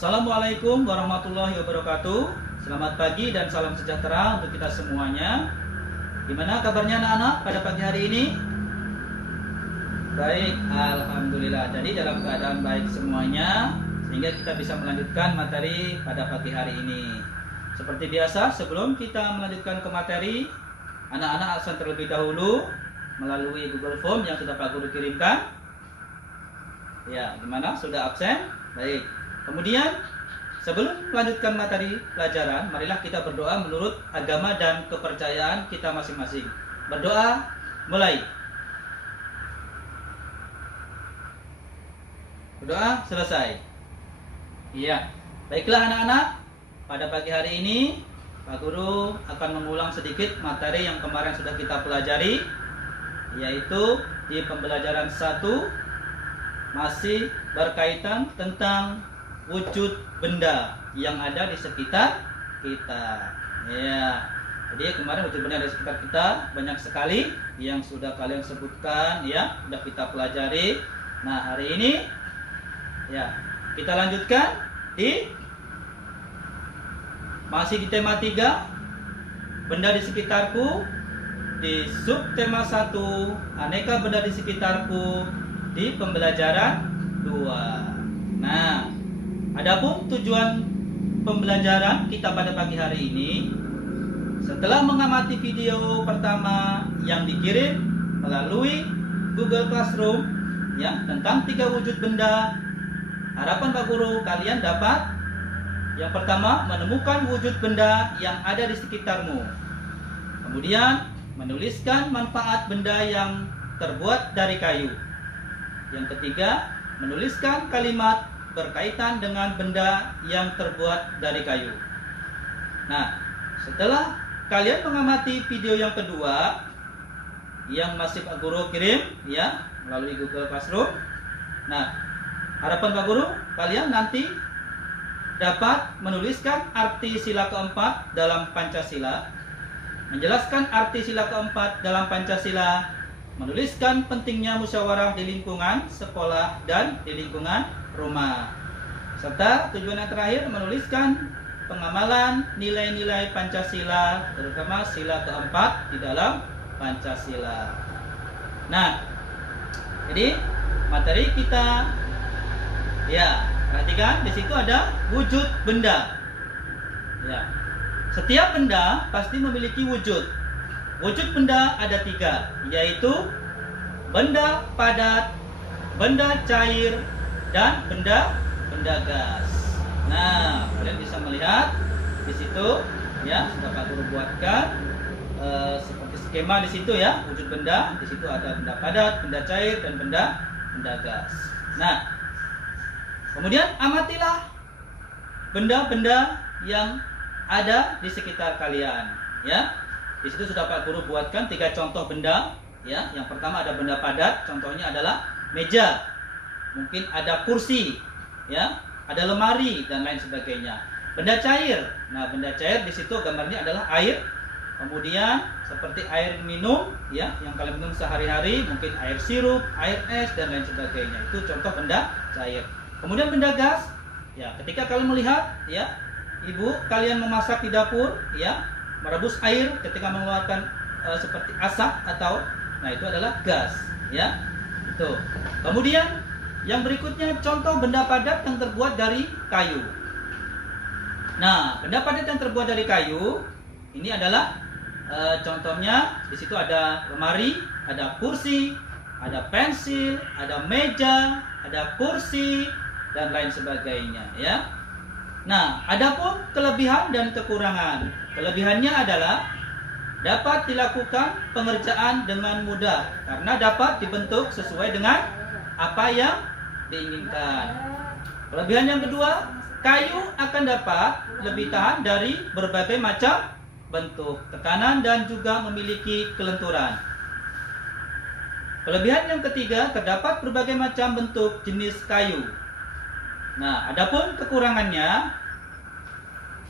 Assalamualaikum warahmatullahi wabarakatuh. Selamat pagi dan salam sejahtera untuk kita semuanya. Gimana kabarnya anak-anak pada pagi hari ini? Baik, alhamdulillah. Jadi dalam keadaan baik semuanya, sehingga kita bisa melanjutkan materi pada pagi hari ini. Seperti biasa, sebelum kita melanjutkan ke materi, anak-anak absen terlebih dahulu melalui Google Form yang sudah Pak Guru kirimkan. Ya, gimana? Sudah absen? Baik. Kemudian, sebelum melanjutkan materi pelajaran, marilah kita berdoa menurut agama dan kepercayaan kita masing-masing. Berdoa, mulai. Berdoa, selesai. Iya. Baiklah anak-anak, pada pagi hari ini Pak Guru akan mengulang sedikit materi yang kemarin sudah kita pelajari, yaitu di pembelajaran 1 masih berkaitan tentang wujud benda yang ada di sekitar kita. Ya. Jadi kemarin wujud benda di sekitar kita banyak sekali yang sudah kalian sebutkan, ya, sudah kita pelajari. Nah, hari ini ya, kita lanjutkan masih di tema 3, benda di sekitarku, di subtema 1, aneka benda di sekitarku, di pembelajaran 2. Nah, adapun tujuan pembelajaran kita pada pagi hari ini, setelah mengamati video pertama yang dikirim melalui Google Classroom, ya, tentang 3 wujud benda, harapan Pak Guru kalian dapat yang pertama menemukan wujud benda yang ada di sekitarmu. Kemudian menuliskan manfaat benda yang terbuat dari kayu. Yang ketiga, menuliskan kalimat berkaitan dengan benda yang terbuat dari kayu. Nah, setelah kalian mengamati video yang kedua yang masih Pak Guru kirim, ya, melalui Google Classroom. Nah, harapan Pak Guru kalian nanti dapat menuliskan arti sila keempat dalam Pancasila, menjelaskan arti sila keempat dalam Pancasila, menuliskan pentingnya musyawarah di lingkungan sekolah dan di lingkungan rumah, serta tujuan yang terakhir menuliskan pengamalan nilai-nilai Pancasila, terutama sila keempat di dalam Pancasila. Nah, jadi materi kita, ya, perhatikan di situ ada wujud benda. Ya, setiap benda pasti memiliki wujud. Wujud benda ada 3, yaitu benda padat, benda cair, dan benda gas. Nah, kalian bisa melihat di situ, ya, sudah Pak Guru buatkan seperti skema di situ, ya, wujud benda. Di situ ada benda padat, benda cair, dan benda gas. Nah, kemudian amatilah benda-benda yang ada di sekitar kalian, ya. Di situ sudah Pak Guru buatkan 3 contoh benda, ya. Yang pertama ada benda padat, contohnya adalah meja. Mungkin ada kursi, ya, ada lemari dan lain sebagainya. Benda cair. Nah, benda cair di situ gambarnya adalah air. Kemudian seperti air minum, ya, yang kalian minum sehari-hari, mungkin air sirup, air es dan lain sebagainya. Itu contoh benda cair. Kemudian benda gas, ya, ketika kalian melihat, ya, ibu kalian memasak di dapur, ya, merebus air ketika mengeluarkan seperti asap atau, nah, itu adalah gas, ya. Itu. Kemudian yang berikutnya contoh benda padat yang terbuat dari kayu. Nah, benda padat yang terbuat dari kayu ini adalah contohnya di situ ada lemari, ada kursi, ada pensil, ada meja, ada kursi dan lain sebagainya, ya. Nah, adapun kelebihan dan kekurangan. Kelebihannya adalah dapat dilakukan pengerjaan dengan mudah karena dapat dibentuk sesuai dengan apa yang diinginkan. Kelebihan yang kedua, kayu akan dapat lebih tahan dari berbagai macam bentuk, tekanan dan juga memiliki kelenturan. Kelebihan yang ketiga, terdapat berbagai macam bentuk jenis kayu. Nah, adapun kekurangannya,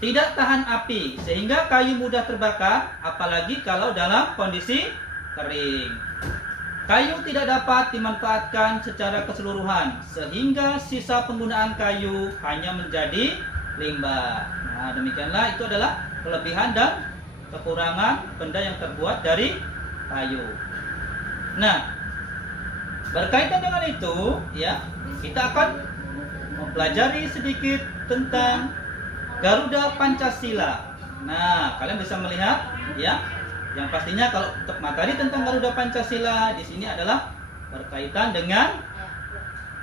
tidak tahan api sehingga kayu mudah terbakar, apalagi kalau dalam kondisi kering. kayu tidak dapat dimanfaatkan secara keseluruhan sehingga sisa penggunaan kayu hanya menjadi limbah. Nah, demikianlah itu adalah kelebihan dan kekurangan benda yang terbuat dari kayu. Nah, berkaitan dengan itu, ya, kita akan mempelajari sedikit tentang Garuda Pancasila. Nah, kalian bisa melihat, ya, yang pastinya kalau untuk materi tentang Garuda Pancasila di sini adalah berkaitan dengan,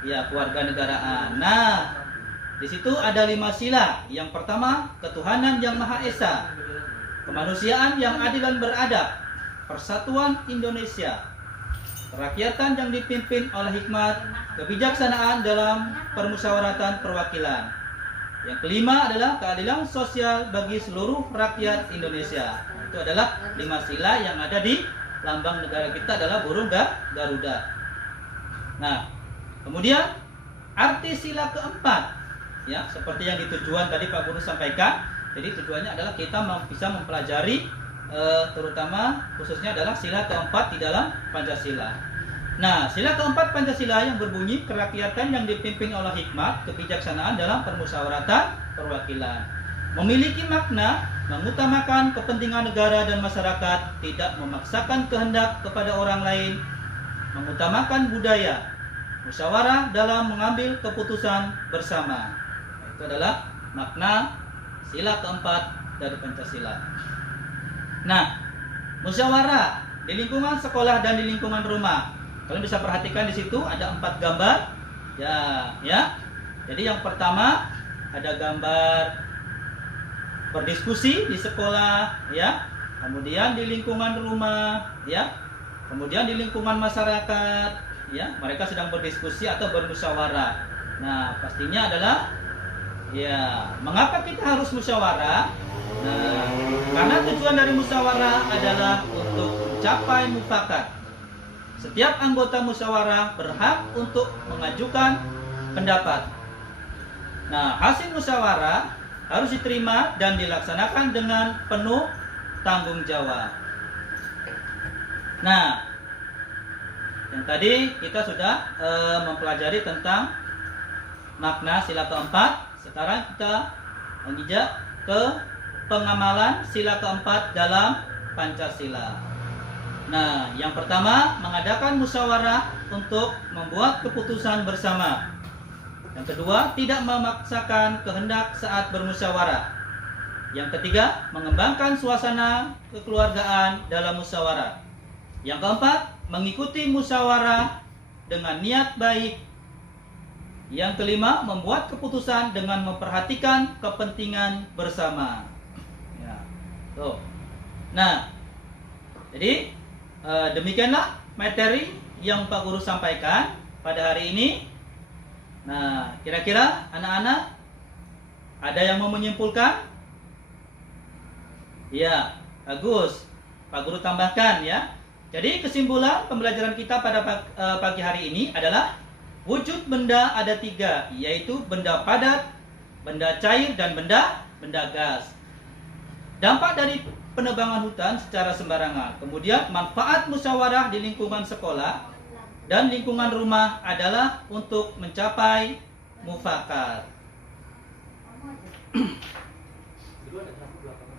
ya, kewarganegaraan. Nah, di situ ada 5 sila. Yang pertama, ketuhanan yang Maha Esa, kemanusiaan yang adil dan beradab, persatuan Indonesia, kerakyatan yang dipimpin oleh hikmat, kebijaksanaan dalam permusyawaratan perwakilan. Yang kelima adalah keadilan sosial bagi seluruh rakyat Indonesia. Itu adalah 5 sila yang ada di lambang negara kita adalah burung Garuda. Nah, kemudian arti sila keempat, ya, seperti yang di tujuan tadi Pak Guru sampaikan. Jadi tujuannya adalah kita bisa mempelajari terutama khususnya adalah sila keempat di dalam Pancasila. Nah, sila keempat Pancasila yang berbunyi kerakyatan yang dipimpin oleh hikmat, kebijaksanaan dalam permusyawaratan perwakilan, memiliki makna mengutamakan kepentingan negara dan masyarakat, tidak memaksakan kehendak kepada orang lain, mengutamakan budaya, musyawarah dalam mengambil keputusan bersama. Itu adalah makna sila keempat dari Pancasila. Nah, musyawarah di lingkungan sekolah dan di lingkungan rumah. Kalian bisa perhatikan di situ ada 4 gambar. Ya. Jadi yang pertama ada gambar berdiskusi di sekolah, ya. Kemudian di lingkungan rumah, ya. Kemudian di lingkungan masyarakat, ya. Mereka sedang berdiskusi atau bermusyawarah. Nah, pastinya adalah, ya, mengapa kita harus musyawarah? Nah, karena tujuan dari musyawarah adalah untuk mencapai mufakat. Setiap anggota musyawarah berhak untuk mengajukan pendapat. Nah, hasil musyawarah harus diterima dan dilaksanakan dengan penuh tanggung jawab. Nah, yang tadi kita sudah mempelajari tentang makna sila keempat. Sekarang kita menginjak ke pengamalan sila keempat dalam Pancasila. Nah, yang pertama mengadakan musyawarah untuk membuat keputusan bersama. Yang kedua, tidak memaksakan kehendak saat bermusyawarah. Yang ketiga, mengembangkan suasana kekeluargaan dalam musyawarah. Yang keempat, mengikuti musyawarah dengan niat baik. Yang kelima, membuat keputusan dengan memperhatikan kepentingan bersama. Ya. Tuh. Nah, jadi demikianlah materi yang Pak Guru sampaikan pada hari ini. Nah, kira-kira anak-anak ada yang mau menyimpulkan? Ya, bagus. Pak Guru tambahkan, ya. Jadi kesimpulan pembelajaran kita pada pagi hari ini adalah wujud benda ada 3, yaitu benda padat, benda cair, dan benda gas. Dampak dari penebangan hutan secara sembarangan. Kemudian manfaat musyawarah di lingkungan sekolah dan lingkungan rumah adalah untuk mencapai mufakat.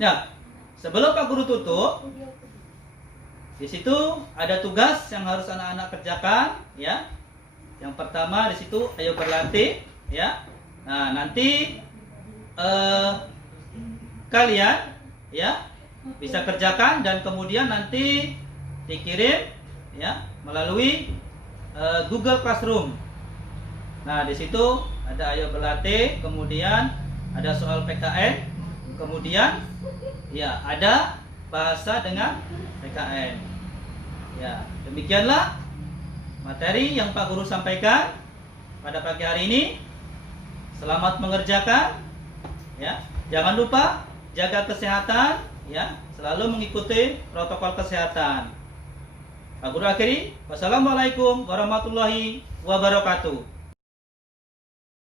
Ya, sebelum Pak Guru tutup, di situ ada tugas yang harus anak-anak kerjakan, ya. Yang pertama di situ ayo berlatih, ya. Nah, nanti kalian, ya, bisa kerjakan dan kemudian nanti dikirim, ya, melalui Google Classroom. Nah, di situ ada ayo berlatih, kemudian ada soal PKN, kemudian, ya, ada bahasa dengan PKN. Ya, demikianlah materi yang Pak Guru sampaikan pada pagi hari ini. Selamat mengerjakan, ya. Jangan lupa jaga kesehatan, ya. Selalu mengikuti protokol kesehatan. Pak Guru akhiri, wassalamualaikum warahmatullahi wabarakatuh.